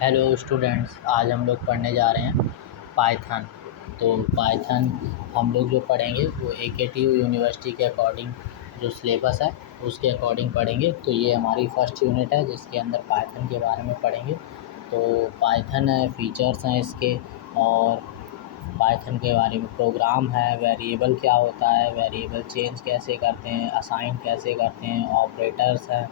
Hello students, आज हम लोग पढ़ने जा रहे हैं पाइथन। तो पाइथन हम लोग जो पढ़ेंगे वो AKTU यूनिवर्सिटी के अकॉर्डिंग जो सिलेबस है उसके अकॉर्डिंग पढ़ेंगे। तो ये हमारी फर्स्ट यूनिट है जिसके अंदर पाइथन के बारे में पढ़ेंगे। तो पाइथन है, फीचर्स हैं इसके, और पाइथन के बारे में प्रोग्राम है, वेरिएबल क्या होता है, वेरिएबल चेंज कैसे करते हैं, असाइन कैसे करते हैं, ऑपरेटर्स हैं।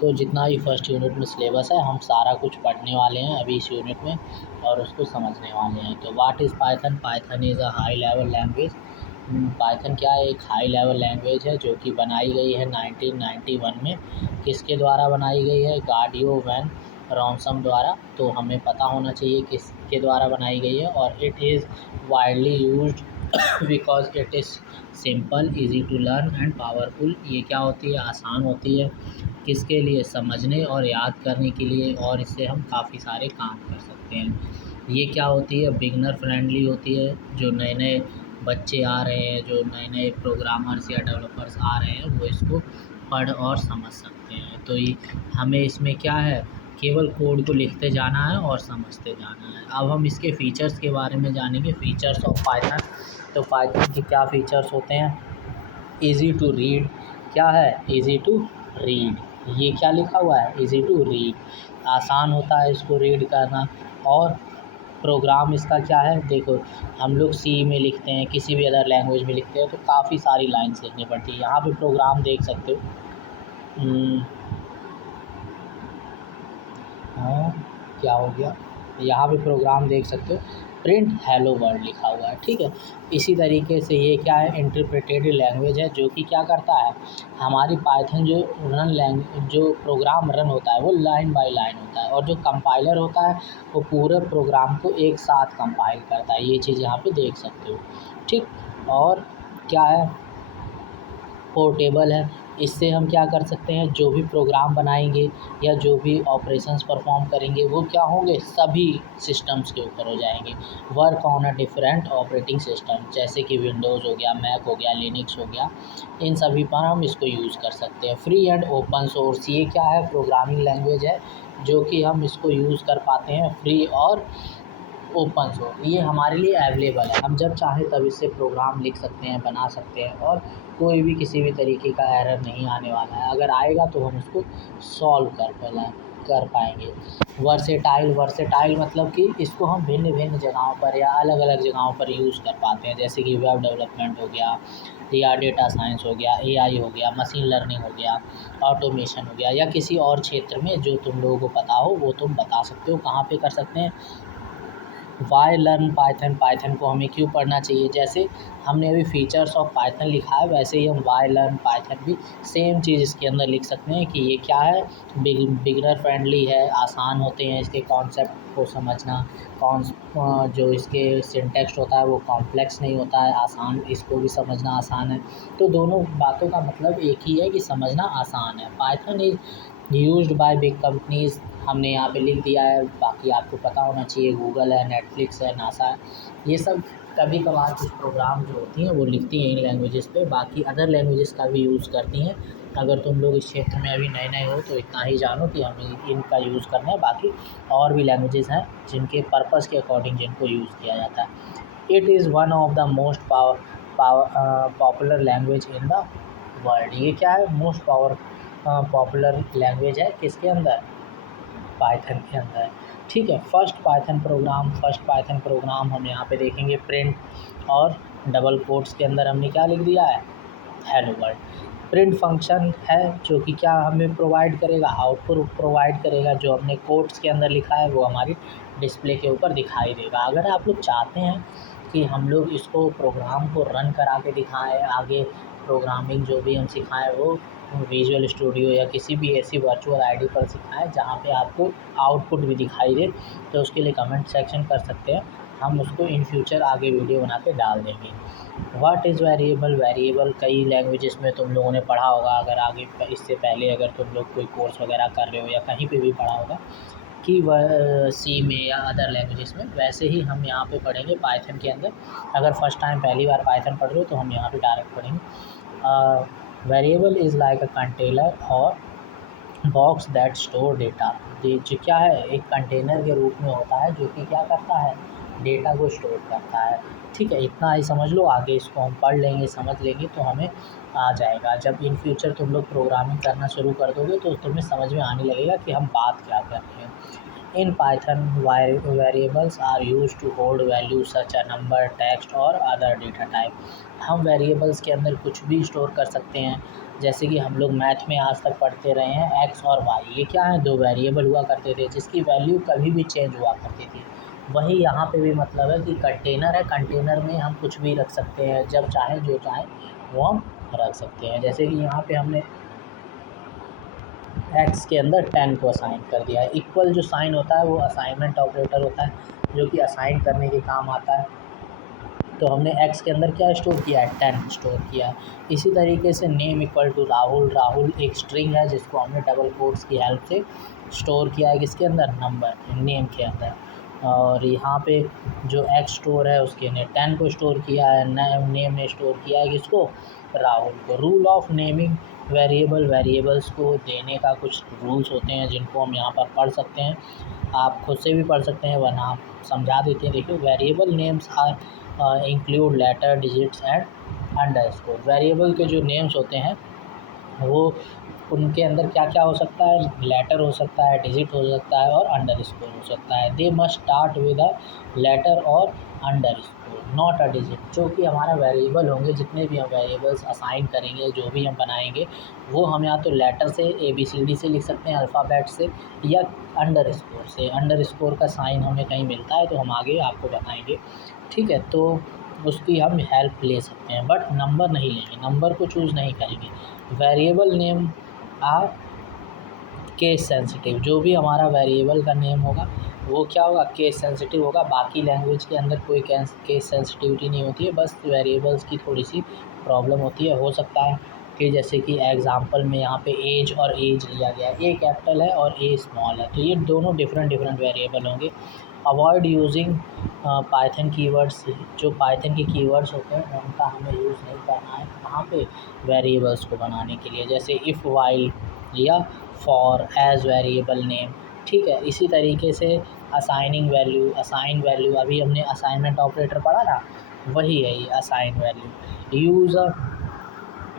तो जितना भी फर्स्ट यूनिट में सिलेबस है हम सारा कुछ पढ़ने वाले हैं अभी इस यूनिट में और उसको समझने वाले हैं। तो what is Python? Python is a high level language. Python क्या है? एक हाई लेवल लैंग्वेज है जो कि बनाई गई है 1991 में। किसके द्वारा बनाई गई है? गार्डियो वैन रॉनसम द्वारा। तो हमें पता होना चाहिए किसके द्वारा बनाई गई है। और it is widely used because it is simple, easy to learn and powerful. ये क्या होती है? आसान होती है। किसके लिए? समझने और याद करने के लिए, और इससे हम काफ़ी सारे काम कर सकते हैं। ये क्या होती है? बिगनर फ्रेंडली होती है। जो नए नए बच्चे आ रहे हैं, जो नए नए प्रोग्रामर्स या डेवलपर्स आ रहे हैं, वो इसको पढ़ और समझ सकते हैं। तो ये हमें इसमें क्या है? केवल कोड को लिखते जाना है और समझते जाना है। अब हम इसके फ़ीचर्स के बारे में जानेंगे, फ़ीचर्स ऑफ पाइथन। तो पाइथन के क्या फ़ीचर्स होते हैं? Easy to read. क्या है? Easy to read. ये क्या लिखा हुआ है? Easy to read. आसान होता है इसको रीड करना। और प्रोग्राम इसका क्या है? देखो, हम लोग सी में लिखते हैं, किसी भी अदर लैंग्वेज में लिखते हैं तो काफ़ी सारी लाइन्स लिखनी पड़ती है। यहाँ पे प्रोग्राम देख सकते हो। हाँ, क्या हो गया? यहाँ पे प्रोग्राम देख सकते हो, प्रिंट हेलो वर्ल्ड लिखा हुआ है। ठीक है, इसी तरीके से ये क्या है? इंटरप्रेटेड लैंग्वेज है जो कि क्या करता है? हमारी पाइथन जो प्रोग्राम रन होता है वो लाइन बाय लाइन होता है, और जो कंपाइलर होता है वो पूरे प्रोग्राम को एक साथ कंपाइल करता है। ये चीज़ यहाँ पे देख सकते हो। ठीक, और क्या है? पोर्टेबल है। इससे हम क्या कर सकते हैं? जो भी प्रोग्राम बनाएंगे या जो भी ऑपरेशंस परफॉर्म करेंगे वो क्या होंगे? सभी सिस्टम्स के ऊपर हो जाएंगे। Work on a different operating system, जैसे कि विंडोज़ हो गया, मैक हो गया, लिनक्स हो गया, इन सभी पर हम इसको यूज़ कर सकते हैं। फ्री एंड ओपन सोर्स, ये क्या है? प्रोग्रामिंग लैंग्वेज है जो कि हम इसको यूज़ कर पाते हैं फ्री और ओपन सोर्स। ये हमारे लिए अवेलेबल है, हम जब चाहें तब इससे प्रोग्राम लिख सकते हैं, बना सकते हैं, और कोई भी किसी भी तरीके का एरर नहीं आने वाला है। अगर आएगा तो हम उसको सॉल्व कर पाएंगे। वर्सेटाइल मतलब कि इसको हम भिन्न भिन्न जगहों पर या अलग अलग जगहों पर यूज़ कर पाते हैं, जैसे कि वेब डेवलपमेंट हो गया, या डेटा साइंस हो गया, AI हो गया, मशीन लर्निंग हो गया, ऑटोमेशन हो गया, या किसी और क्षेत्र में जो तुम लोगों को पता हो वो तुम बता सकते हो। कहाँ पे कर सकते हैं? Y learn Python? पाइथन को हमें क्यों पढ़ना चाहिए? जैसे हमने अभी फीचर्स ऑफ पाइथन लिखा है, वैसे ही हम वाई लर्न पाइथन भी सेम चीज़ इसके अंदर लिख सकते हैं कि ये क्या है? बिगनर फ्रेंडली है, आसान होते हैं इसके कॉन्सेप्ट को समझना। जो इसके सिंटेक्स होता है वो कॉम्प्लेक्स नहीं होता है, आसान, इसको भी समझना आसान है। तो दोनों बातों का मतलब एक ही है कि समझना आसान है। Python is used by big companies, हमने यहाँ पे लिख दिया है। बाकी आपको पता होना चाहिए, गूगल है, नेटफ्लिक्स है, नासा है, ये सब कभी कभार कुछ प्रोग्राम जो होती हैं वो लिखती हैं इन लैंग्वेजेस पे। बाकी अदर लैंग्वेजेस का भी यूज़ करती हैं। अगर तुम लोग इस क्षेत्र में अभी नए नए हो तो इतना ही जानो कि हमें इनका यूज़ करना है। बाकी और भी लैंग्वेजेस हैं जिनके पर्पज़ के अकॉर्डिंग जिनको यूज़ किया जाता है। It is one of the most popular language in the world. ये क्या है? मोस्ट पॉपुलर लैंग्वेज है किसके अंदर? पाइथन के अंदर। ठीक है, फर्स्ट पाइथन प्रोग्राम हम यहाँ पे देखेंगे। प्रिंट और डबल कोट्स के अंदर हमने क्या लिख दिया है? Hello world. प्रिंट फंक्शन है जो कि क्या हमें प्रोवाइड करेगा? आउटपुट प्रोवाइड करेगा। जो हमने कोट्स के अंदर लिखा है वो हमारी डिस्प्ले के ऊपर दिखाई देगा। अगर आप लोग चाहते हैं कि हम लोग इसको प्रोग्राम को रन करा के दिखाएँ, आगे प्रोग्रामिंग जो भी हम सिखाएँ वो विजुअल स्टूडियो या किसी भी ऐसी वर्चुअल आईडी पर सिखाएँ जहाँ पे आपको आउटपुट भी दिखाई दे, तो उसके लिए कमेंट सेक्शन कर सकते हैं, हम उसको इन फ्यूचर आगे वीडियो बना के डाल देंगे। What is variable? वेरिएबल कई लैंग्वेजेस में तुम लोगों ने पढ़ा होगा। अगर आगे इससे पहले अगर तुम लोग कोई कोर्स वगैरह कर रहे हो या कहीं पे भी पढ़ा होगा कि वह सी में या अदर लैंग्वेजेस में, वैसे ही हम यहाँ पे पढ़ेंगे पाइथन के अंदर। अगर फर्स्ट टाइम पहली बार पाइथन पढ़ रहे हो तो हम यहाँ पे डायरेक्ट पढ़ेंगे। Variable is like a container और बॉक्स दैट स्टोर डेटा, ये जो क्या है, एक कंटेनर के रूप में होता है जो कि क्या करता है, डेटा को स्टोर करता है। ठीक है, इतना ही समझ लो, आगे इसको हम पढ़ लेंगे, समझ लेंगे तो हमें आ जाएगा। जब इन फ्यूचर तुम लोग प्रोग्रामिंग करना शुरू कर दोगे तो तुम्हें समझ में आने लगेगा कि हम बात क्या कर रहे हैं। In Python, variables are used to hold values such as number, text और other data type। हम वेरिएबल्स के अंदर कुछ भी स्टोर कर सकते हैं, जैसे कि हम लोग मैथ में आज तक पढ़ते रहे हैं एक्स और वाई, ये क्या है, दो वेरिएबल हुआ करते थे जिसकी वैल्यू कभी भी चेंज हुआ करती थी। वही यहाँ पे भी मतलब है कि कंटेनर है, कंटेनर में हम कुछ भी रख सकते हैं, जब चाहे जो चाहे वो हम रख सकते हैं। जैसे कि यहाँ पे हमने एक्स के अंदर 10 को असाइन कर दिया है। इक्वल जो साइन होता है वो असाइनमेंट ऑपरेटर होता है जो कि असाइन करने के काम आता है। तो हमने एक्स के अंदर क्या स्टोर किया है, 10 स्टोर किया है। इसी तरीके से name equal to Rahul, Rahul एक स्ट्रिंग है जिसको हमने डबल कोट्स की हेल्प से स्टोर किया है किसके अंदर, नंबर, नेम के अंदर। और यहाँ पे जो एक्स स्टोर है उसके ने 10 को स्टोर किया है, नेम ने स्टोर किया है किसको, राहुल को। Rule of naming variable, variables को देने का कुछ रूल्स होते हैं जिनको हम यहाँ पर पढ़ सकते हैं, आप खुद से भी पढ़ सकते हैं वरना आप समझा देते हैं। देखिए, variable names are include letter, digits and underscore. Variable के जो नेम्स होते हैं वो, उनके अंदर क्या क्या हो सकता है, लेटर हो सकता है, डिजिट हो सकता है और अंडरस्कोर हो सकता है। They must start with a letter और अंडरस्कोर, नॉट अ डिजिट। जो कि हमारा वेरिएबल होंगे, जितने भी हम वेरिएबल्स असाइन करेंगे, जो भी हम बनाएंगे, वो हम या तो लेटर से ABCD से लिख सकते हैं, अल्फ़ाबेट से, या अंडरस्कोर से। अंडरस्कोर का साइन हमें कहीं मिलता है तो हम आगे आपको बताएंगे। ठीक है, तो उसकी हम हेल्प ले सकते हैं, बट नंबर नहीं लेंगे, नंबर को चूज़ नहीं करेंगे। Variable name are case sensitive, जो भी हमारा वेरिएबल का नेम होगा वो क्या होगा, केस सेंसिटिव होगा। बाकी लैंग्वेज के अंदर कोई केस सेंसिटिविटी नहीं होती है, बस वेरिएबल्स की थोड़ी सी प्रॉब्लम होती है। हो सकता है कि जैसे कि एग्जांपल में यहाँ पे एज और एज लिया गया है, ए कैपिटल है और ए स्मॉल है, तो ये दोनों डिफरेंट वेरिएबल होंगे। अवॉइड यूजिंग पाइथन कीवर्ड्स, जो पाइथन के कीवर्ड्स होते हैं उनका हमें यूज़ नहीं करना है कहाँ पे, वेरिएबल्स को बनाने के लिए, जैसे इफ़, वाइल या फॉर, एज वेरिएबल नेम। ठीक है, इसी तरीके से असाइनिंग वैल्यू, असाइन वैल्यू अभी हमने असाइनमेंट ऑपरेटर पढ़ा था, वही है ये assign value. Use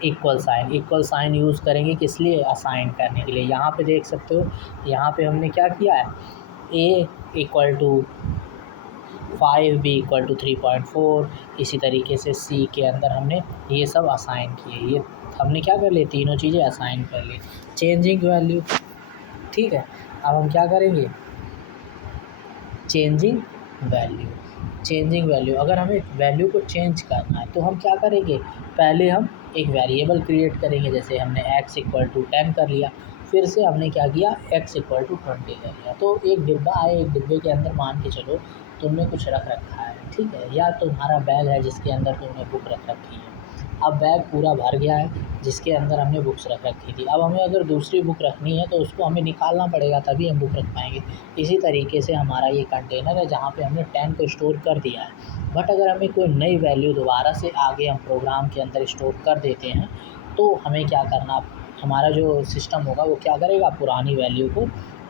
equal sign, equal sign use करेंगे किस लिए, असाइन करने के लिए। यहाँ पे देख सकते हो, यहाँ पे हमने क्या किया है, a equal to 5, b equal to 3.4, इसी तरीके से c के अंदर हमने ये सब असाइन किए, ये हमने क्या कर लिए, तीनों चीज़ें असाइन कर ली। चेंजिंग वैल्यू, ठीक है, अब हम क्या करेंगे, चेंजिंग वैल्यू, चेंजिंग वैल्यू, अगर हमें वैल्यू को चेंज करना है तो हम क्या करेंगे, पहले हम एक वेरिएबल क्रिएट करेंगे, जैसे हमने x इक्वल टू 10 कर लिया, फिर से हमने क्या किया, x इक्वल टू 20 कर लिया। तो एक डिब्बा है, एक डिब्बे के अंदर मान के चलो तुमने कुछ रख रखा है, ठीक है, या तुम्हारा बैग है जिसके अंदर तुमने बुक रख रखी है। अब बैग पूरा भर गया है जिसके अंदर हमने बुक्स रख रखी थी, अब हमें अगर दूसरी बुक रखनी है तो उसको हमें निकालना पड़ेगा, तभी हम बुक रख पाएंगे। इसी तरीके से हमारा ये कंटेनर है जहाँ पे हमने 10 को स्टोर कर दिया है, बट अगर हमें कोई नई वैल्यू दोबारा से आगे हम प्रोग्राम के अंदर स्टोर कर देते हैं तो हमें क्या करना, हमारा जो सिस्टम होगा वो क्या करेगा, पुरानी वैल्यू को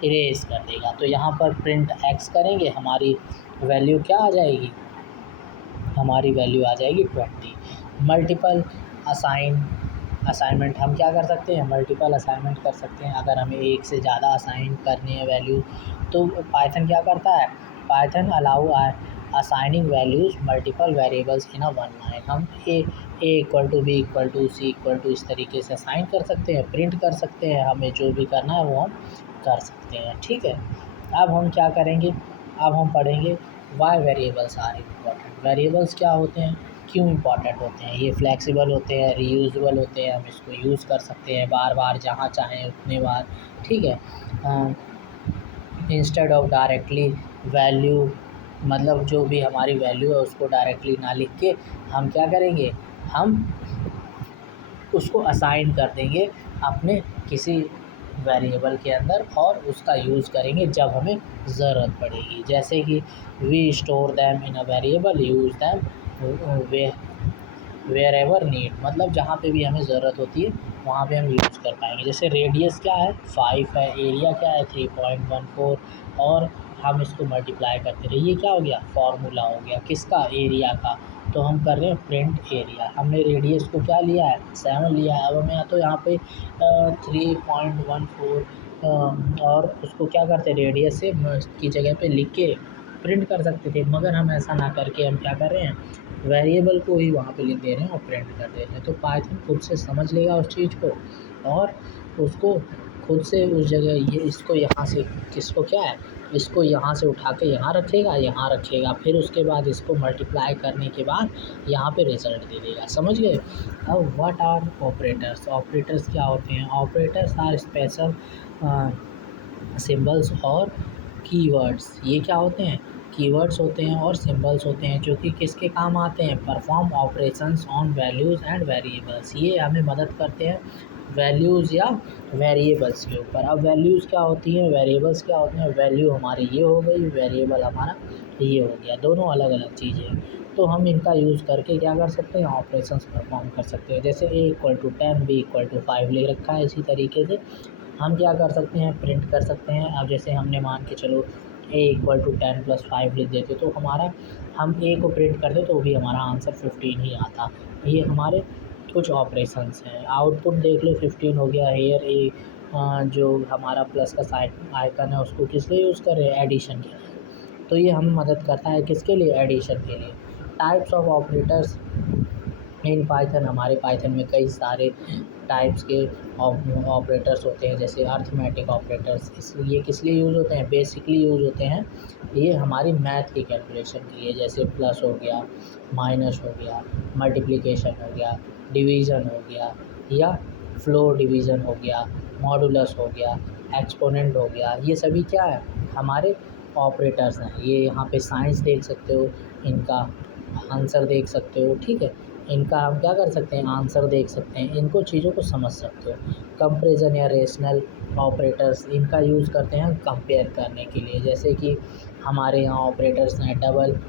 इरेज कर देगा। तो यहाँ पर प्रिंट एक्स करेंगे, हमारी वैल्यू क्या आ जाएगी, हमारी वैल्यू आ जाएगी 20। मल्टीपल असाइनमेंट, हम क्या कर सकते हैं, मल्टीपल असाइनमेंट कर सकते हैं। अगर हमें एक से ज़्यादा असाइन करनी है वैल्यू तो पाइथन क्या करता है, Python allow assigning values multiple variables in a one line. हम A equal to, B equal to, C equal to, इस तरीके से असाइन कर सकते हैं, प्रिंट कर सकते हैं, हमें जो भी करना है वो हम कर सकते हैं। ठीक है, अब हम क्या करेंगे, अब हम पढ़ेंगे why variables are important. Variables क्या होते हैं, क्यों इम्पॉर्टेंट होते हैं, ये फ्लेक्सिबल होते हैं, रीयूजेबल होते हैं, हम इसको यूज़ कर सकते हैं बार बार जहाँ चाहें उतने बार। ठीक है, इंस्टेड ऑफ डायरेक्टली वैल्यू, मतलब जो भी हमारी वैल्यू है उसको डायरेक्टली ना लिख के हम क्या करेंगे, हम उसको असाइन कर देंगे अपने किसी वेरिएबल के अंदर और उसका यूज़ करेंगे जब हमें ज़रूरत पड़ेगी। जैसे कि we store them in a variable, use them way wherever need, मतलब जहाँ पे भी हमें ज़रूरत होती है वहाँ पे हम यूज़ कर पाएंगे। जैसे रेडियस क्या है 5 है, एरिया क्या है 3.14, और हम इसको मल्टीप्लाई करते रहे, ये क्या हो गया फार्मूला हो गया किसका, एरिया का। तो हम कर रहे हैं प्रिंट एरिया, हमने रेडियस को क्या लिया है 7 लिया है। अब हमें या तो यहाँ पे 3.14 और उसको क्या करते रेडियस से की जगह पे लिख के प्रिंट कर सकते थे, मगर हम ऐसा ना करके हम क्या कर रहे हैं वेरिएबल को ही वहाँ पे लिख दे रहे हैं और प्रिंट कर दे रहे हैं। तो पाइथन खुद से समझ लेगा उस चीज़ को और उसको खुद से उस जगह ये इसको यहाँ से किसको क्या है इसको यहाँ से उठा के यहाँ रखेगा, फिर उसके बाद इसको मल्टीप्लाई करने के बाद यहाँ पे रिज़ल्ट दे देगा। समझ गए। अब व्हाट आर ऑपरेटर्स, ऑपरेटर्स क्या होते हैं, ऑपरेटर्स आर स्पेशल सिंबल्स और कीवर्ड्स। ये क्या होते हैं कीवर्ड्स होते हैं और सिंबल्स होते हैं जो कि किसके काम आते हैं, perform operations on values and variables. ये हमें मदद करते हैं वैल्यूज़ या वेरिएबल्स के ऊपर। अब वैल्यूज़ क्या होती हैं, वेरिएबल्स क्या होते हैं, वैल्यू हमारी ये हो गई, वेरिएबल हमारा ये हो गया, दोनों अलग अलग चीज़ें हैं। तो हम इनका यूज़ करके क्या कर सकते हैं, ऑपरेशंस परफॉर्म कर सकते हैं। जैसे A=10 B=5 ले रखा है, इसी तरीके से हम क्या कर सकते हैं प्रिंट कर सकते हैं। अब जैसे हमने मान के चलो A=10 + 5 लिख देते तो हमारा हम A को प्रिंट करते तो भी हमारा आंसर 15 ही आता। ये हमारे कुछ ऑपरेशंस हैं। आउटपुट देख लो 15 हो गया। हेयर ए जो हमारा प्लस का साइन आइकन है उसको किस लिए यूज़ कर रहे हैं, एडिशन के लिए। तो ये हमें मदद करता है किसके लिए, एडिशन के लिए। Types of operators in Python, हमारे पाइथन में कई सारे टाइप्स के ऑपरेटर्स होते हैं। जैसे अर्थमेटिक ऑपरेटर्स, ये किस लिए यूज़ होते हैं, बेसिकली यूज़ होते हैं ये हमारी मैथ की कैलकुलेशन के लिए। जैसे प्लस हो गया, माइनस हो गया, मल्टीप्लिकेशन हो गया, डिवीज़न हो गया, या फ्लोर डिवीज़न हो गया, मॉडुलस हो गया, एक्सपोनेंट हो गया। ये सभी क्या है हमारे ऑपरेटर्स हैं। ये यहाँ पे साइंस देख सकते हो, इनका आंसर देख सकते हो, ठीक है। इनका हम क्या कर सकते हैं, आंसर देख सकते हैं, इनको चीज़ों को समझ सकते हो। कंपैरिजन या रेशनल ऑपरेटर्स, इनका यूज़ करते हैं कंपेयर करने के लिए। जैसे कि हमारे यहाँ ऑपरेटर्स हैं, डबल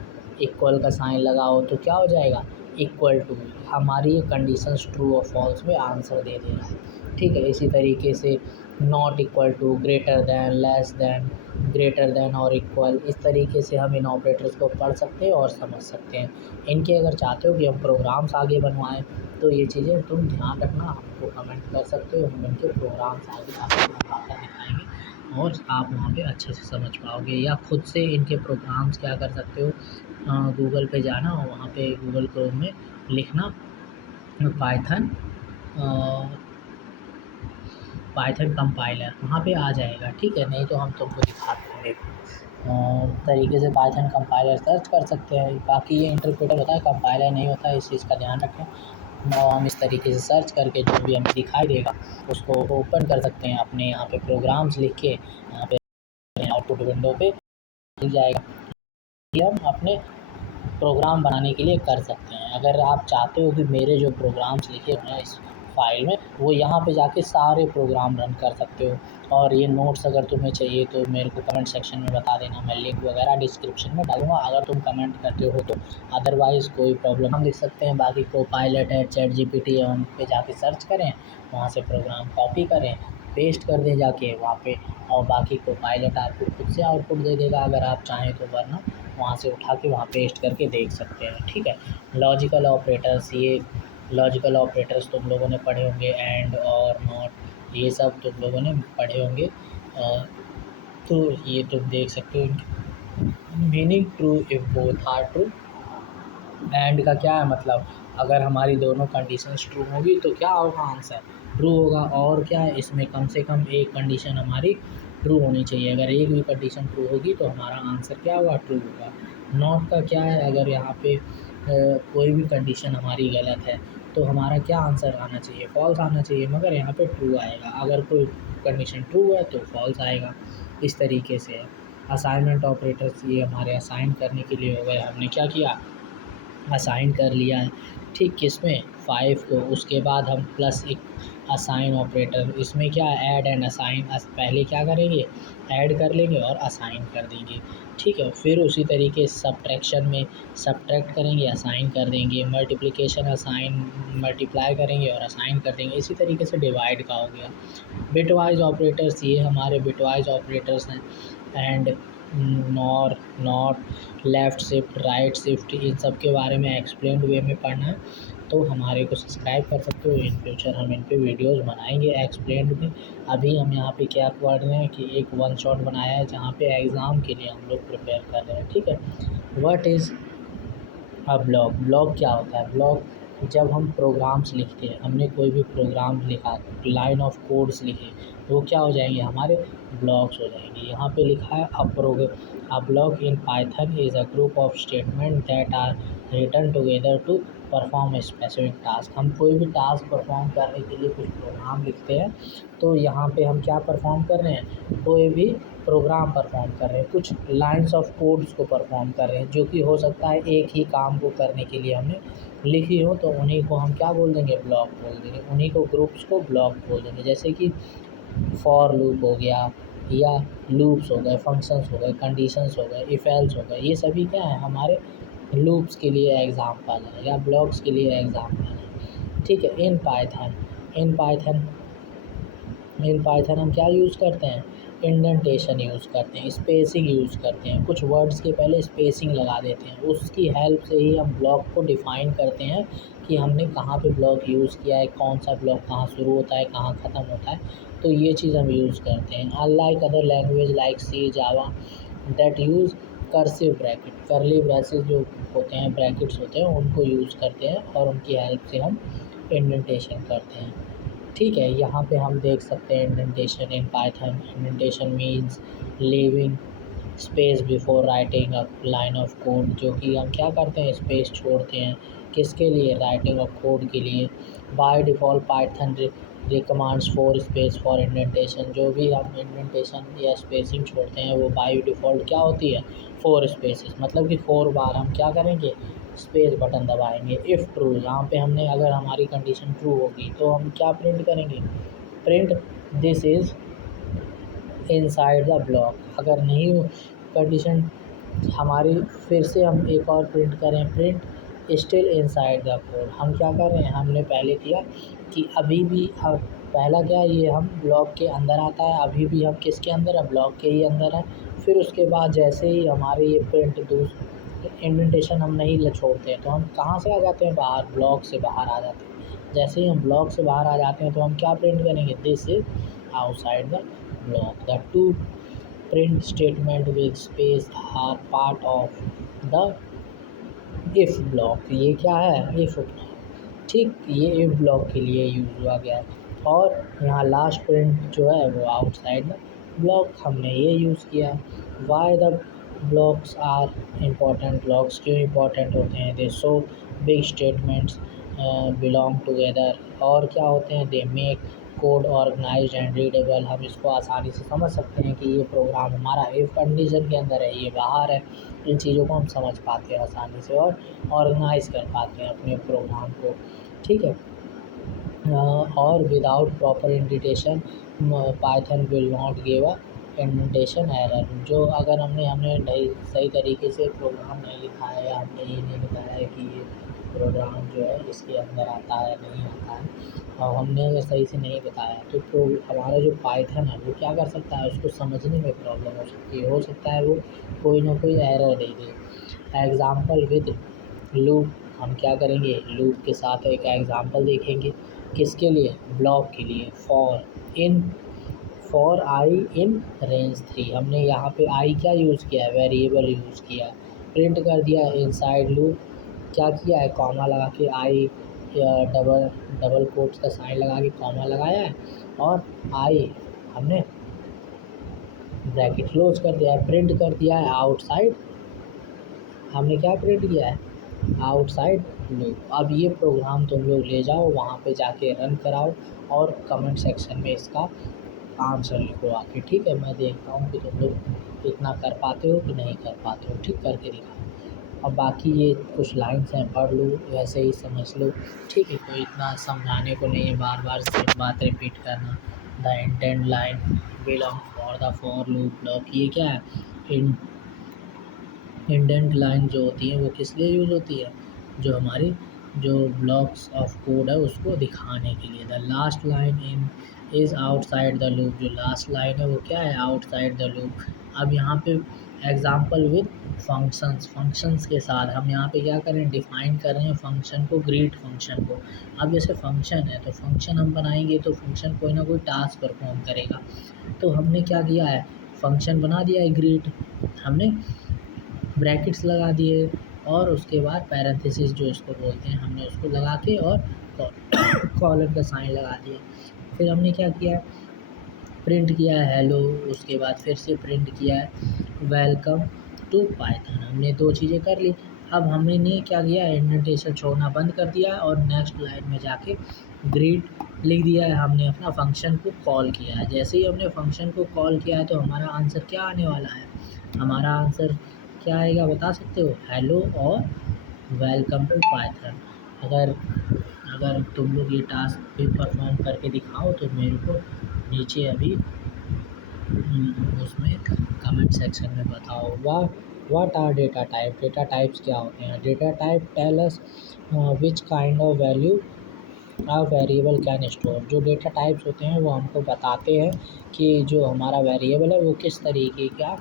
इक्वल का साइन लगाओ तो क्या हो जाएगा, इक्वल टू। हमारी ये कंडीशंस ट्रू और फॉल्स में आंसर दे देना है, ठीक है। इसी तरीके से not equal to, greater than, less than, greater than और इक्वल, इस तरीके से हम इन ऑपरेटर्स को पढ़ सकते हैं और समझ सकते हैं। इनके अगर चाहते हो कि हम प्रोग्राम्स आगे बनवाएं तो ये चीज़ें तुम ध्यान रखना, हमको कमेंट कर सकते हो, हम इनके प्रोग्राम्स आगे आपको बनवाकर दिखाएंगे और आप वहाँ पे अच्छे से समझ पाओगे। या खुद से इनके प्रोग्राम्स क्या कर सकते हो, गूगल पे जाना और वहाँ पे गूगल क्रोम में लिखना पाइथन पाइथन कंपाइलर, वहाँ पे आ जाएगा, ठीक है। नहीं तो हम तुमको दिखा देंगे तरीके से पाइथन कंपाइलर सर्च कर सकते हैं। बाकी ये इंटरप्रेटर होता है, कंपाइलर नहीं होता है, इस चीज़ का ध्यान रखें। और हम इस तरीके से सर्च करके जो भी हमें दिखाई देगा उसको ओपन कर सकते हैं अपने यहाँ पे प्रोग्राम्स लिख के, यहाँ पे आउटपुट विंडो पे मिल जाएगा। ये हम अपने प्रोग्राम बनाने के लिए कर सकते हैं। अगर आप चाहते हो कि मेरे जो प्रोग्राम्स लिखे हुए हैं इस फाइल में वो यहाँ पे जाके सारे प्रोग्राम रन कर सकते हो। और ये नोट्स अगर तुम्हें चाहिए तो मेरे को कमेंट सेक्शन में बता देना, मैं लिंक वगैरह डिस्क्रिप्शन में डालूँगा अगर तुम कमेंट करते हो तो। अदरवाइज़ कोई प्रॉब्लम हम लिख सकते हैं। बाकी कोपायलट है, चैट जीपीटी है, उन पे जाके सर्च करें, वहाँ से प्रोग्राम कॉपी करें, पेस्ट कर दें जाके वहाँ पे, और बाकी कोपायलट आपको खुद से आउटपुट दे देगा अगर आप चाहें तो, वरना वहाँ से उठा के वहाँ पेस्ट करके देख सकते हैं, ठीक है। लॉजिकल ऑपरेटर्स, ये लॉजिकल ऑपरेटर्स तुम लोगों ने पढ़े होंगे, एंड और नॉट, ये सब तुम लोगों ने पढ़े होंगे। तो ये तुम देख सकते हो meaning true if both are true. And का क्या है मतलब, अगर हमारी दोनों कंडीशंस ट्रू होगी तो क्या होगा, आंसर ट्रू होगा। और क्या है इसमें कम से कम एक कंडीशन हमारी ट्रू होनी चाहिए। अगर एक भी कंडीशन ट्रू होगी तो हमारा आंसर क्या होगा, ट्रू होगा। नॉट का क्या है, अगर यहाँ पे कोई भी कंडीशन हमारी गलत है तो हमारा क्या आंसर आना चाहिए, फॉल्स आना चाहिए, मगर यहाँ पे ट्रू आएगा। अगर कोई कंडीशन ट्रू है तो फॉल्स आएगा। इस तरीके से है। असाइनमेंट ऑपरेटर्स, ये हमारे असाइन करने के लिए हो गए। हमने क्या किया, असाइन कर लिया है, ठीक, किस में 5 को। उसके बाद हम प्लस असाइन ऑपरेटर, इसमें क्या ऐड एंड असाइन, पहले क्या करेंगे, ऐड कर लेंगे और असाइन कर देंगे, ठीक है। फिर उसी तरीके सब्ट्रैक्शन में सब्ट्रैक्ट करेंगे, असाइन कर देंगे, मल्टीप्लिकेशन असाइन, मल्टीप्लाई करेंगे और असाइन कर देंगे। इसी तरीके से डिवाइड का हो गया। बिटवाइज़ ऑपरेटर्स, ये हमारे बिटवाइज़ ऑपरेटर्स हैं। And, nor, not, left shift, right shift, इन सब के बारे में एक्सप्लेन्ड वे में पढ़ना है तो हमारे को सब्सक्राइब कर सकते हो। इन फ्यूचर हम इन पे वीडियोज़ बनाएंगे एक्सप्लेन्ड में। अभी हम यहाँ पे क्या पढ़ रहे हैं कि एक वन शॉट बनाया है जहाँ पे एग्ज़ाम के लिए हम लोग प्रिपेयर कर रहे हैं, ठीक है। व्हाट इज़ ब्लॉग, ब्लॉग क्या होता है? ब्लॉग जब हम प्रोग्राम्स लिखते हैं, हमने कोई भी प्रोग्राम लिखा, लाइन ऑफ कोड्स लिखे, तो वो क्या हो जाएंगे, हमारे ब्लॉग्स हो जाएंगे। यहाँ पे लिखा है a block in Python is a group of statement that are written together to perform a specific task. हम कोई भी टास्क परफॉर्म करने के लिए कुछ प्रोग्राम लिखते हैं, तो यहाँ पे हम क्या परफॉर्म कर रहे हैं, कोई भी प्रोग्राम परफॉर्म कर रहे हैं, कुछ लाइन्स ऑफ कोड्स को परफॉर्म कर रहे हैं, जो कि हो सकता है एक ही काम को करने के लिए हमने लिखी हो, तो उन्हीं को हम क्या बोल देंगे, ब्लॉक बोल देंगे। उन्हीं को ग्रुप्स को ब्लॉक बोल देंगे। जैसे कि फॉर लूप हो गया, या लूप्स हो गए, फंक्शंस हो गए, कंडीशंस हो गए, इफ एल्स हो गए, ये सभी क्या है, हमारे लूप्स के लिए एग्जाम्पल है या ब्लॉक्स के लिए एग्जाम्पल है, ठीक है। इन पाइथन हम क्या यूज़ करते हैं, इंडेंटेशन यूज़ करते हैं, स्पेसिंग यूज़ करते हैं, कुछ वर्ड्स के पहले स्पेसिंग लगा देते हैं, उसकी हेल्प से ही हम ब्लॉक को डिफ़ाइन करते हैं कि हमने कहाँ पे ब्लॉक यूज़ किया है, कौन सा ब्लॉक कहाँ शुरू होता है, कहाँ ख़त्म होता है, तो ये चीज़ हम यूज़ करते हैं। Unlike other language like C, Java that use cursive bracket, curly braces जो होते हैं, ब्रैकेट्स होते हैं, उनको यूज़ करते हैं और उनकी हेल्प से हम इंडेंटेशन करते हैं, ठीक है। यहाँ पे हम देख सकते हैं indentation in Python. Indentation means leaving space before writing a line of code, जो कि हम क्या करते हैं, स्पेस छोड़ते हैं, किसके लिए, राइटिंग ऑफ कोड के लिए। By default Python recommends 4 space for indentation, जो भी हम इंडेंटेशन या स्पेसिंग छोड़ते हैं वो बाय डिफ़ॉल्ट क्या होती है, 4 स्पेसेस, मतलब कि 4 बार हम क्या करेंगे, स्पेस बटन दबाएंगे। इफ़ ट्रू, यहाँ पे हमने अगर हमारी कंडीशन ट्रू होगी तो हम क्या प्रिंट करेंगे, print this is inside the block. अगर नहीं कंडीशन हमारी, फिर से हम एक और प्रिंट करें, print still inside the code. हम क्या कर रहे हैं, हमने पहले किया कि अभी भी पहला क्या, ये हम ब्लॉक के अंदर आता है, अभी भी हम किसके अंदर है, ब्लॉक के ही अंदर है। फिर उसके बाद जैसे ही हमारे ये प्रिंट इंडेंटेशन हम नहीं छोड़ते हैं तो हम कहाँ से आ जाते हैं, बाहर, ब्लॉक से बाहर आ जाते हैं। जैसे ही हम ब्लॉक से बाहर आ जाते हैं तो हम क्या प्रिंट करेंगे, this is outside the block. The two print statement with space are part of the if block. ये क्या है, इफ़ ब्लॉक, ठीक, ये इफ़ ब्लॉक के लिए यूज़ हुआ गया है। और यहाँ लास्ट प्रिंट जो है वो आउटसाइड द ब्लॉक, हमने ये यूज़ किया है। Why the blocks are important, blocks क्यों इम्पॉर्टेंट होते हैं, they show big statements belong together, और क्या होते हैं, they make code organised and readable. हम इसको आसानी से समझ सकते हैं कि ये प्रोग्राम हमारा इफ़ कंडीशन के अंदर है, ये बाहर है। इन चीज़ों को हम समझ पाते हैं आसानी से और ऑर्गेनाइज कर पाते हैं अपने प्रोग्राम को, ठीक है। और without proper indentation Python will not give a indentation error. जो अगर हमने नहीं सही तरीके से प्रोग्राम नहीं लिखा है, या हमने ये नहीं बताया है कि ये प्रोग्राम जो है इसके अंदर आता है नहीं आता है, और हमने अगर सही से नहीं बताया तो हमारा जो पाइथन है वो क्या कर सकता है, उसको समझने में प्रॉब्लम हो सकती है, हो सकता है वो कोई ना कोई error they they. Example with loop, हम क्या करेंगे, लूप के साथ एक एग्ज़ाम्पल देखेंगे, किसके लिए, ब्लॉक के लिए। फॉर आई इन रेंज 3, हमने यहाँ पे आई क्या यूज़ किया है, वेरिएबल यूज़ किया है। प्रिंट कर दिया इनसाइड लूप, क्या किया है, कॉमा लगा के आई, या डबल कोट्स का साइन लगा के कॉमा लगाया है, और आई हमने ब्रैकेट क्लोज कर दिया है। प्रिंट कर दिया है आउटसाइड, हमने क्या प्रिंट किया है, आउटसाइड लूप। अब ये प्रोग्राम तुम लोग ले जाओ, वहाँ पे जाके रन कराओ और कमेंट सेक्शन में इसका आंसर लिखो आके, ठीक है। मैं देखता हूँ कि तुम लोग इतना कर पाते हो कि नहीं कर पाते हो, ठीक, करके दिखाओ। और बाकी ये कुछ लाइन्स हैं, पढ़ लो, वैसे ही समझ लो, ठीक है। कोई इतना समझाने को नहीं है बार बार सेम बात रिपीट करना। The intend line belong for the for loop block. ये क्या है, इंडेंट लाइन जो होती है वो किस लिए यूज़ होती है, जो हमारी जो ब्लॉक्स ऑफ कोड है उसको दिखाने के लिए। The last line in is outside the loop. जो लास्ट लाइन है वो क्या है, आउटसाइड द लूप। अब यहाँ पे एग्जांपल विद फंक्शंस के साथ हम यहाँ पे क्या करें, डिफाइन कर रहे हैं फंक्शन को, ग्रीट फंक्शन को। अब जैसे फंक्शन है तो फंक्शन हम बनाएंगे तो फंक्शन कोई ना कोई टास्क परफॉर्म करेगा। तो हमने क्या किया है, फंक्शन बना दिया है ग्रीट, हमने ब्रैकेट्स लगा दिए और उसके बाद पैरेंथेसिस जो इसको बोलते हैं हमने उसको लगा के और कॉलन का साइन लगा दिया। फिर हमने क्या किया, प्रिंट किया है हेलो, उसके बाद फिर से प्रिंट किया है वेलकम टू पाइथन। हमने 2 चीज़ें कर ली। अब हमने क्या किया, इंडेंटेशन छोड़ना बंद कर दिया और नेक्स्ट लाइन में जाके ग्रीट लिख दिया है। हमने अपना फंक्शन को कॉल किया है। जैसे ही हमने फंक्शन को कॉल किया है तो हमारा आंसर क्या आने वाला है, हमारा आंसर क्या आएगा बता सकते हो, हेलो और वेलकम टू पाइथन। अगर अगर तुम लोग ये टास्क भी परफॉर्म करके दिखाओ तो मेरे को नीचे अभी उसमें कमेंट सेक्शन में बताओ। What are data type, data types क्या होते हैं। Data type tell us which kind of value a variable can store. जो डेटा टाइप्स होते हैं वो हमको बताते हैं कि जो हमारा वेरिएबल है वो किस तरीके का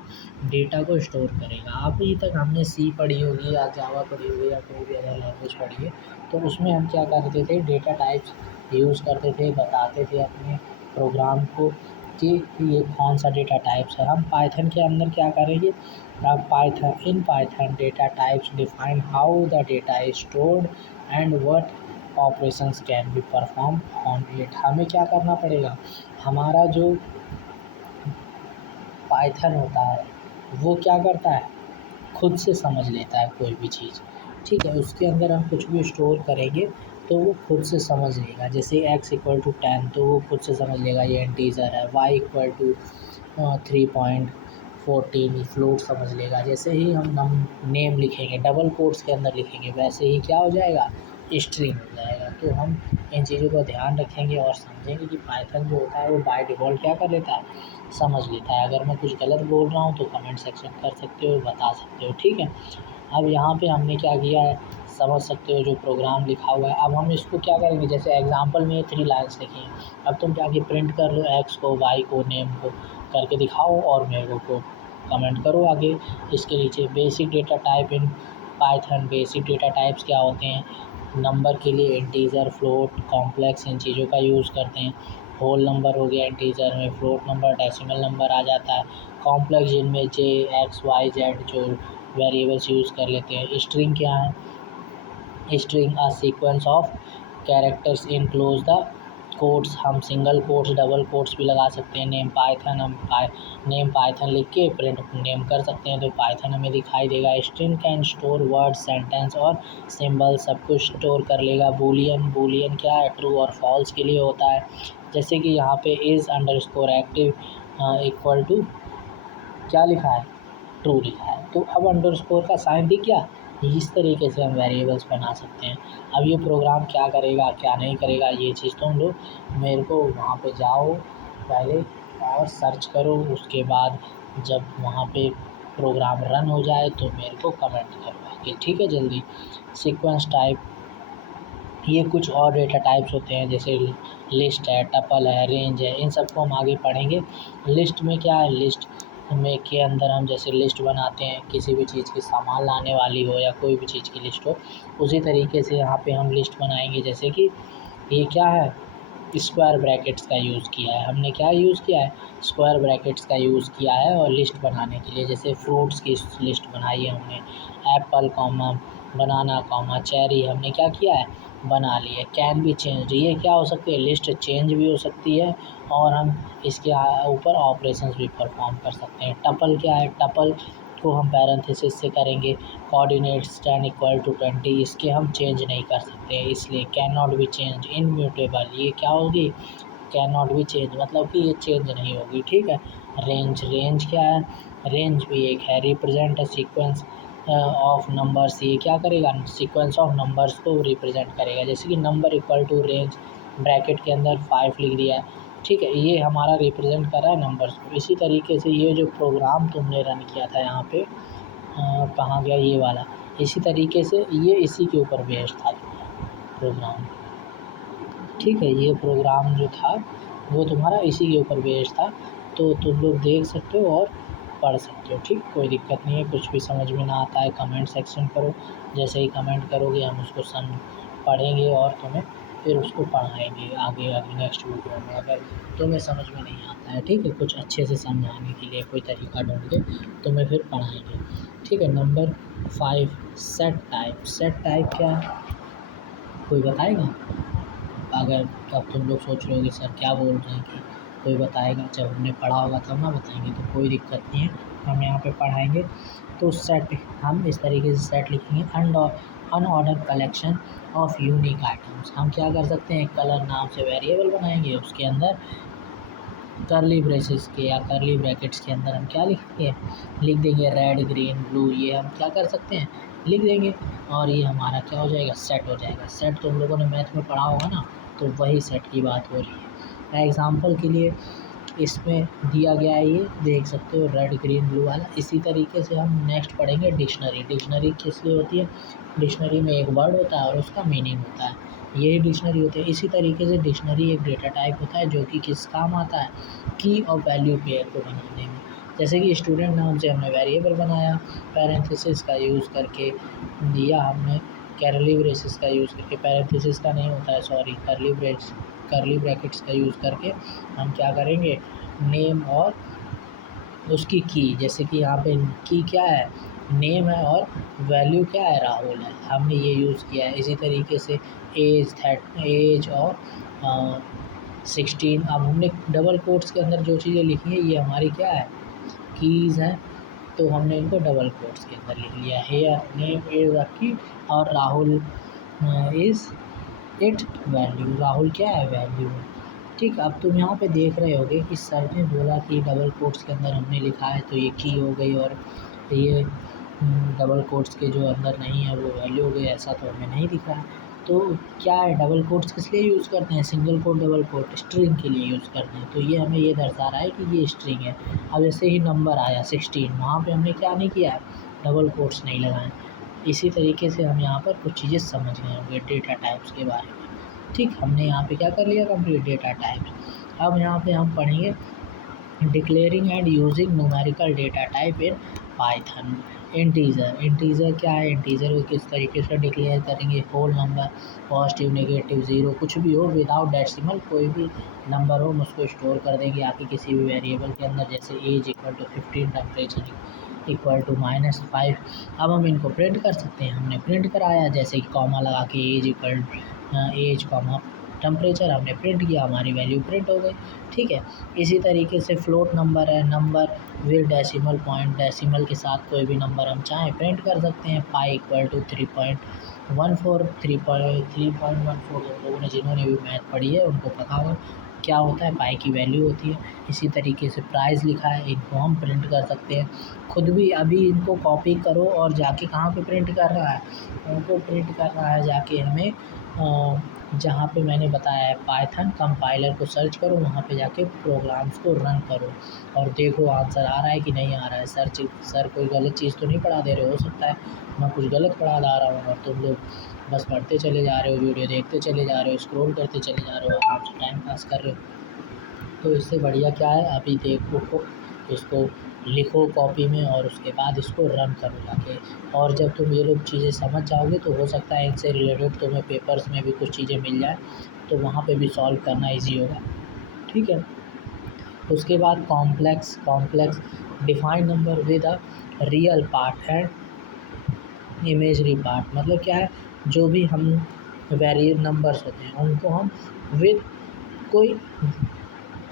डेटा को स्टोर करेगा। अभी तक हमने सी पढ़ी होगी या जावा पढ़ी होगी या कोई भी अदर लैंग्वेज पढ़ी है, तो उसमें हम क्या करते थे, डेटा टाइप्स यूज़ करते थे, बताते थे अपने प्रोग्राम को कि ये कौन सा डेटा टाइप्स है। हम पाइथन के अंदर क्या करेंगे, अब Python data types define how the data is stored and what operations can be perform on it. हमें क्या करना पड़ेगा, हमारा जो पाइथन होता है वो क्या करता है, खुद से समझ लेता है कोई भी चीज़, ठीक है। उसके अंदर हम कुछ भी स्टोर करेंगे तो वो खुद से समझ लेगा। जैसे x=10 तो वो खुद से समझ लेगा ये इंटीजर है, y=3.14 फ्लोट समझ लेगा। जैसे ही हम नेम लिखेंगे डबल कोट्स के अंदर लिखेंगे वैसे ही क्या हो जाएगा, स्ट्रिंग हो जाएगा। तो हम इन चीज़ों का ध्यान रखेंगे और समझेंगे कि पाइथन जो होता है वो बाय डिफ़ॉल्ट क्या कर लेता है, समझ लेता है। अगर मैं कुछ गलत बोल रहा हूँ तो कमेंट सेक्शन कर सकते हो, बता सकते हो, ठीक है। अब यहाँ पे हमने क्या किया है, समझ सकते हो जो प्रोग्राम लिखा हुआ है। अब हम इसको क्या करेंगे, जैसे एग्जांपल में 3 लाइन्स लिखी हैं, अब तुम जाके प्रिंट कर लो एक्स को, वाई को, नेम को करके दिखाओ और मेरे को कमेंट करो आगे। इसके नीचे basic data type in Python. Basic data types क्या होते हैं, नंबर के लिए इंटीजर, फ्लोट, कॉम्प्लेक्स, इन चीज़ों का यूज़ करते हैं। होल नंबर हो गया इंटीजर में, फ्लोट नंबर डेसिमल नंबर आ जाता है, कॉम्प्लेक्स जिनमें जे एक्स वाई जेड जो वेरिएबल्स यूज़ कर लेते हैं। स्ट्रिंग क्या है, string a sequence of characters enclose the quotes. हम सिंगल कोट्स डबल कोट्स भी लगा सकते हैं। नेम पाइथन, हम नेम पाइथन लिख के प्रिंट नेम कर सकते हैं तो पाइथन हमें दिखाई देगा। String can store word, sentence और सिंबल, सब कुछ स्टोर कर लेगा। बूलियन क्या है, ट्रू और फॉल्स के लिए होता है। जैसे कि यहाँ पे is underscore active equal to क्या लिखा है, ट्रू लिखा है। तो अब अंडरस्कोर का साइन दिख गया। इस तरीके से हम वेरिएबल्स बना सकते हैं। अब ये प्रोग्राम क्या करेगा क्या नहीं करेगा ये चीज़ तुम लोग मेरे को वहाँ पे जाओ पहले और सर्च करो, उसके बाद जब वहाँ पे प्रोग्राम रन हो जाए तो मेरे को कमेंट करो आगे, ठीक है जल्दी। सीक्वेंस टाइप, ये कुछ और डेटा टाइप्स होते हैं जैसे लिस्ट है, टपल है, रेंज है, इन सबको हम आगे पढ़ेंगे। लिस्ट में क्या है, लिस्ट में के अंदर हम जैसे लिस्ट बनाते हैं, किसी भी चीज़ की सामान लाने वाली हो या कोई भी चीज़ की लिस्ट हो, उसी तरीके से यहाँ पे हम लिस्ट बनाएंगे। जैसे कि ये क्या है, स्क्वायर ब्रैकेट्स का यूज़ किया है हमने, क्या यूज़ किया है, स्क्वायर ब्रैकेट्स का यूज़ किया है और लिस्ट बनाने के लिए। जैसे फ्रूट्स की लिस्ट बनाई है हमने, एप्पल कॉमा बनाना कॉमा चेरी हमने क्या किया है, बना ली है। कैन बी चेंज, ये क्या हो सकती है, लिस्ट चेंज भी हो सकती है और हम इसके ऊपर ऑपरेशंस भी परफॉर्म कर सकते हैं। टपल क्या है, टपल को हम पैरेंथेसिस से करेंगे। कोऑर्डिनेट्स 10=20, इसके हम चेंज नहीं कर सकते इसलिए। कैन नॉट बी चेंज, इनम्यूटेबल, ये क्या होगी, कैन नॉट बी चेंज मतलब कि ये चेंज नहीं होगी, ठीक है। रेंज क्या है, रेंज भी एक है, represent a sequence of numbers, ये क्या करेगा, सीक्वेंस ऑफ नंबर्स को रिप्रेजेंट करेगा। जैसे कि number equal to range, bracket के अंदर 5 लिख दिया है, ठीक है, ये हमारा रिप्रेजेंट कर रहा है नंबर्स को। इसी तरीके से ये जो प्रोग्राम तुमने रन किया था यहाँ पे, कहाँ गया ये वाला, इसी तरीके से ये इसी के ऊपर बेस्ड था प्रोग्राम, ठीक है, ये प्रोग्राम जो था वो तुम्हारा इसी के ऊपर बेस्ड था। तो तुम लोग देख सकते हो और पढ़ सकते हो, ठीक, कोई दिक्कत नहीं है। कुछ भी समझ में ना आता है कमेंट सेक्शन करो, जैसे ही कमेंट करोगे हम उसको पढ़ेंगे और तुम्हें फिर उसको पढ़ाएंगे आगे आगे नेक्स्ट वीडियो में, अगर तुम्हें समझ में नहीं आता है, ठीक है, कुछ अच्छे से समझाने के लिए कोई तरीका ढूंढ के तुम्हें फिर पढ़ाएंगे, ठीक है। Number 5, set type. Set type क्या है, कोई बताएगा? अगर अब तुम लोग सोच रहे हो कि सर क्या बोल रहे हैं, कि कोई बताएगा, जब हमने पढ़ा होगा तब ना बताएंगे, तो कोई दिक्कत नहीं है, हम यहाँ पे पढ़ाएंगे। तो सेट, हम इस तरीके से सेट लिखेंगे, unordered collection of unique items. हम क्या कर सकते हैं, कलर नाम से वेरिएबल बनाएंगे, उसके अंदर करली ब्रेसेस के या करली ब्रैकेट्स के अंदर हम क्या लिखेंगे, लिख देंगे रेड ग्रीन ब्लू, ये हम क्या कर सकते हैं, लिख देंगे, और ये हमारा क्या हो जाएगा, सेट हो जाएगा। सेट तुम लोगों ने मैथ में पढ़ा होगा ना, तो वही सेट की बात हो रही है। एग्जाम्पल के लिए इसमें दिया गया है, ये देख सकते हो रेड ग्रीन ब्लू वाला। इसी तरीके से हम नेक्स्ट पढ़ेंगे डिक्शनरी। डिक्शनरी किस लिए होती है, डिक्शनरी में एक वर्ड होता है और उसका मीनिंग होता है, यही डिक्शनरी होती है। इसी तरीके से डिक्शनरी एक डेटा टाइप होता है जो कि किस काम आता है, की और वैल्यू पेयर को बनाने में। जैसे कि स्टूडेंट नाम से हमने वेरिएबल बनाया पैरेंथेसिस का यूज़ करके, दिया हमने करली ब्रेसेस का यूज़ करके, पैरेंथेसिस का नहीं होता है सॉरी, करली ब्रैकेट्स का यूज़ करके हम क्या करेंगे, नेम और उसकी की, जैसे कि यहाँ पे की क्या है, नेम है, और वैल्यू क्या है, राहुल है, हमने ये यूज़ किया है। इसी तरीके से एज और 16, अब हमने डबल कोट्स के अंदर जो चीज़ें लिखी है ये हमारी क्या है, कीज़ हैं, तो हमने इनको डबल कोट्स के अंदर लिख लिया। हेयर नेम इज़ अ की, और Rahul is it value, Rahul क्या है, वैल्यू है, ठीक। अब तुम यहाँ पे देख रहे होगे कि सर ने बोला कि डबल कोट्स के अंदर हमने लिखा है तो ये की हो गई, और ये डबल कोट्स के जो अंदर नहीं है वो वैल्यू हो गई, ऐसा तो हमें नहीं दिख रहा है। तो क्या है, डबल कोट्स किस लिए यूज़ करते हैं, single quote double quote string के लिए यूज़ करते हैं, तो ये हमें ये दर्शा रहा है कि ये स्ट्रिंग है। अब जैसे ही नंबर आया 16, वहाँ पे हमने क्या नहीं किया है, डबल कोट्स नहीं लगाए। इसी तरीके से हम यहाँ पर कुछ चीज़ें समझ गए होंगे डेटा टाइप्स के बारे में, ठीक। हमने यहाँ पे क्या कर लिया, कंप्लीट डेटा टाइप्स। अब यहाँ पे हम पढ़ेंगे declaring and using numerical data type in Python. Integer, integer क्या है, इंटीजर को किस तरीके से डिक्लेयर करेंगे, whole number, positive negative zero, कुछ भी हो विदाउट डेसिमल, कोई भी नंबर हो हम उसको स्टोर कर देंगे आके किसी भी वेरिएबल के अंदर, जैसे age equal to 15, temperature equal to -5। अब हम इनको प्रिंट कर सकते हैं, हमने प्रिंट कराया, जैसे कि कॉमा लगा के age equal age comma temperature हमने प्रिंट किया, हमारी वैल्यू प्रिंट हो गई, ठीक है। इसी तरीके से फ्लोट नंबर है, number with decimal point, decimal के साथ कोई भी नंबर हम चाहें प्रिंट कर सकते हैं। पाई इक्वल टू 3.14, 3.14 लोगों ने जिन्होंने भी मैथ पढ़ी है उनको पता होगा क्या होता है, पाई की वैल्यू होती है। इसी तरीके से प्राइस लिखा है, इनको हम प्रिंट कर सकते हैं खुद भी। अभी इनको कॉपी करो और जाके कहाँ पे प्रिंट कर रहा है, उनको प्रिंट कर रहा है जाके हमें जहाँ पे मैंने बताया है पाइथन कंपाइलर को सर्च करो, वहाँ पे जाके प्रोग्राम्स को रन करो और देखो आंसर आ रहा है कि नहीं आ रहा है। सर कोई गलत चीज़ तो नहीं पढ़ा दे रहे, हो सकता है मैं कुछ गलत पढ़ा ला रहा हूँ और तुम लोग बस पढ़ते चले जा रहे हो, वीडियो देखते चले जा रहे हो, स्क्रॉल करते चले जा रहे हो, आराम से टाइम पास कर रहे हो। तो इससे बढ़िया क्या है, अभी देखो इसको लिखो कॉपी में और उसके बाद इसको रन करो जाके, और जब तुम ये लोग चीज़ें समझ जाओगे तो हो सकता है इनसे रिलेटेड तुम्हें पेपर्स में भी कुछ चीज़ें मिल जाए, तो वहाँ पे भी सॉल्व करना इजी होगा, ठीक है। उसके बाद complex define number with a real part and imagery part, मतलब क्या है, जो भी हम वेरिएबल नंबर्स होते हैं उनको हम विद कोई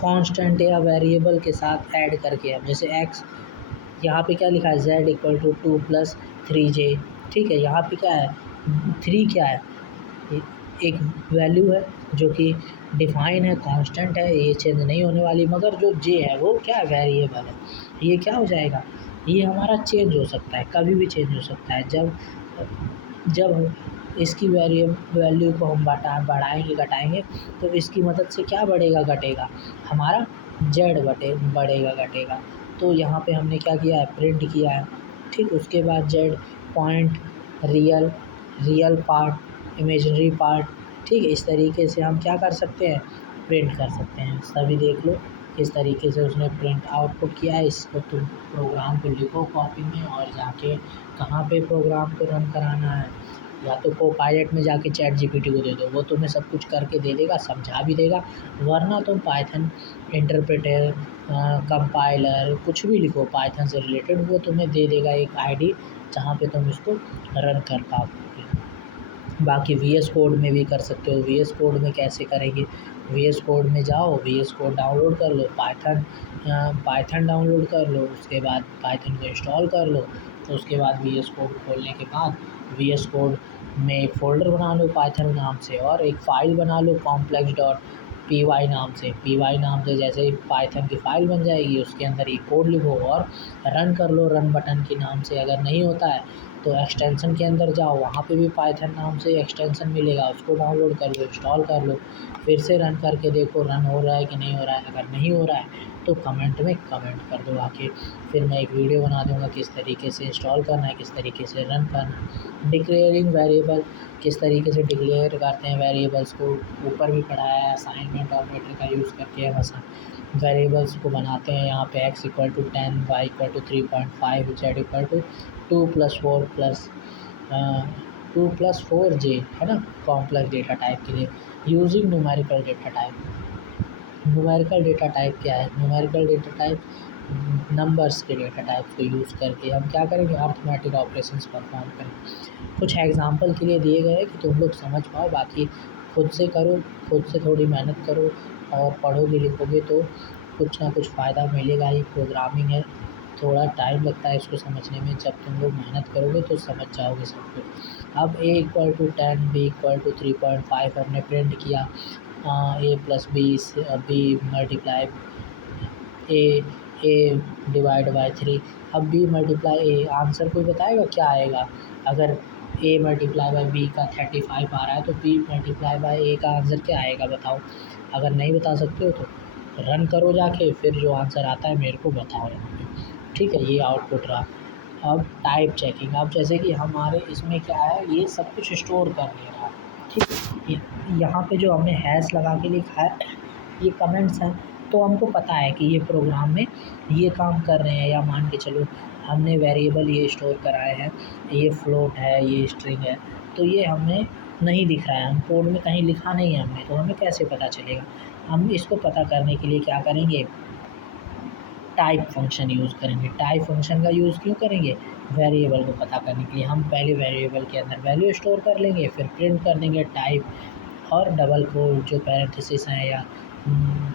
कांस्टेंट या वेरिएबल के साथ ऐड करके, हम जैसे एक्स, यहाँ पे क्या लिखा है, z इक्वल टू 2 + 3j, ठीक है। यहाँ पे क्या है, 3 क्या है, एक वैल्यू है जो कि डिफाइन है, कांस्टेंट है, ये चेंज नहीं होने वाली, मगर जो j है वो क्या है, वेरिएबल है, ये क्या हो जाएगा, ये हमारा चेंज हो सकता है, कभी भी चेंज हो सकता है। जब जब इसकी वैल्यू को हम बढ़ाएंगे घटाएंगे तो इसकी मदद से क्या बढ़ेगा घटेगा, हमारा जेड बढ़ेगा घटेगा। तो यहाँ पे हमने क्या किया है, प्रिंट किया है। ठीक, उसके बाद Z point, real real part, imaginary part. ठीक है, इस तरीके से हम क्या कर सकते हैं, प्रिंट कर सकते हैं। सभी देख लो किस तरीके से उसने प्रिंट आउटपुट किया है। इसको तुम प्रोग्राम को लिखो कॉपी में और जाके कहाँ पे प्रोग्राम को रन कराना है, या तो कोपायलट में जाके चैट जीपीटी को दे दो, वो तुम्हें सब कुछ करके दे देगा, समझा भी देगा। वरना तुम पाइथन इंटरप्रेटर, कंपाइलर कुछ भी लिखो पाइथन से रिलेटेड, वो तुम्हें दे देगा एक आईडी जहाँ पे तुम इसको रन कर पाओगे। बाकी वीएस कोड में भी कर सकते हो। वीएस कोड में कैसे करेंगे, वीएस कोड में जाओ, वीएस कोड डाउनलोड कर लो, पाइथन डाउनलोड कर लो, उसके बाद पाइथन को इंस्टॉल कर लो। तो उसके बाद वीएस कोड खोलने के बाद वीएस कोड में एक फ़ोल्डर बना लो पाइथन नाम से, और एक फ़ाइल बना लो complex.py नाम से। py नाम से जैसे ही पाइथन की फ़ाइल बन जाएगी, उसके अंदर ये कोड लिखो और रन कर लो रन बटन के नाम से। अगर नहीं होता है तो एक्सटेंशन के अंदर जाओ, वहाँ पे भी पाइथन नाम से एक्सटेंशन मिलेगा, उसको डाउनलोड कर लो, इंस्टॉल कर लो, फिर से रन करके देखो रन हो रहा है कि नहीं हो रहा है। अगर नहीं हो रहा है तो कमेंट में कमेंट कर दो आके, फिर मैं एक वीडियो बना दूँगा किस तरीके से इंस्टॉल करना है, किस तरीके से रन करना है। डिक्लेयरिंग वेरिएबल, किस तरीके से डिक्लेयर करते हैं वेरिएबल्स को, ऊपर भी पढ़ाया है। असाइनमेंट ऑपरेटर का यूज़ करके हम वेरिएबल्स को बनाते हैं। यहाँ पे x = 10, y = 3.5, z = 2+4 j, है ना, कॉम्प्लेक्स डेटा टाइप के लिए। Using numerical data type. Numerical data type क्या है, न्यूमेरिकल डेटा टाइप नंबर्स के डेटा टाइप को यूज़ करके हम क्या करेंगे, अर्थमेटिक ऑपरेशंस परफॉर्म करेंगे। कुछ एग्जांपल के लिए दिए गए हैं कि तुम लोग समझ पाओ, बाकी खुद से करो, खुद से थोड़ी मेहनत करो और पढ़ोगे लिखोगे तो कुछ ना कुछ फ़ायदा मिलेगा ही। प्रोग्रामिंग है, थोड़ा टाइम लगता है इसको समझने में, जब तुम लोग मेहनत करोगे तो समझ जाओगे सब कुछ। अब a = 10, b = 3.5 हमने प्रिंट किया, a + b multiply a divide by 3। अब b मल्टीप्लाई a, आंसर कोई बताएगा क्या आएगा। अगर a मल्टीप्लाई बाय b का 35 आ रहा है तो b मल्टीप्लाई बाय a का आंसर क्या आएगा बताओ। अगर नहीं बता सकते हो तो रन करो जाके, फिर जो आंसर आता है मेरे को बताओ यहाँ पे। ठीक है, ये आउटपुट रहा। अब टाइप चेकिंग, अब जैसे कि हमारे इसमें क्या है, ये सब कुछ स्टोर कर ले रहा है। ठीक है, यहाँ पे जो हमने हैश लगा के लिखा है ये कमेंट्स हैं, तो हमको पता है कि ये प्रोग्राम में ये काम कर रहे हैं। या मान के चलो हमने वेरिएबल ये स्टोर कराए हैं, ये फ्लोट है, ये स्ट्रिंग है, तो ये हमें नहीं दिख रहा है, हम कोड में कहीं लिखा नहीं है हमने, तो हमें कैसे पता चलेगा। हम इसको पता करने के लिए क्या करेंगे, टाइप फंक्शन यूज़ करेंगे। टाइप फंक्शन का यूज़ क्यों करेंगे, वेरिएबल को पता करने के लिए। हम पहले वेरिएबल के अंदर वैल्यू स्टोर कर लेंगे, फिर प्रिंट कर देंगे टाइप, और डबल कोट जो पैरेंथेसिस हैं या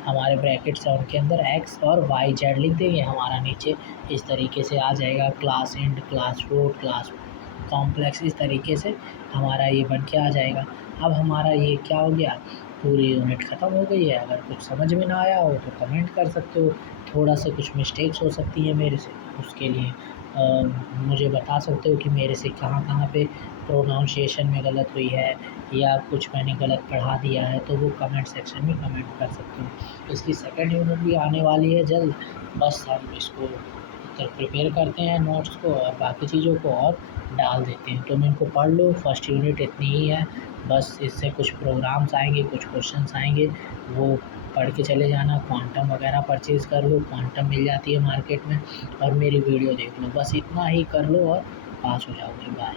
हमारे ब्रैकेट्स हैं उनके अंदर x और y z लिख देंगे। हमारा नीचे इस तरीके से आ जाएगा, class int, class float, class complex, इस तरीके से हमारा ये बन के आ जाएगा। अब हमारा ये क्या हो गया, पूरी यूनिट ख़त्म हो गई है। अगर कुछ समझ में ना आया हो तो कमेंट कर सकते हो, थोड़ा सा कुछ मिस्टेक्स हो सकती है मेरे से, उसके लिए मुझे बता सकते हो कि मेरे से कहाँ कहाँ पे प्रोनाउंसिएशन में गलत हुई है या कुछ मैंने गलत पढ़ा दिया है, तो वो कमेंट सेक्शन में कमेंट कर सकते हो। इसकी सेकंड यूनिट भी आने वाली है जल्द, बस हम इसको प्रिपेयर करते हैं नोट्स को और बाकी चीज़ों को और डाल देते हैं। तुम इनको पढ़ लो, फर्स्ट यूनिट इतनी ही है, बस इससे कुछ प्रोग्राम्स आएंगे, कुछ क्वेश्चंस आएंगे, वो पढ़ के चले जाना। क्वांटम वगैरह परचेज़ कर लो, क्वांटम मिल जाती है मार्केट में, और मेरी वीडियो देख लो, बस इतना ही कर लो और पास हो जाओगे। बाय।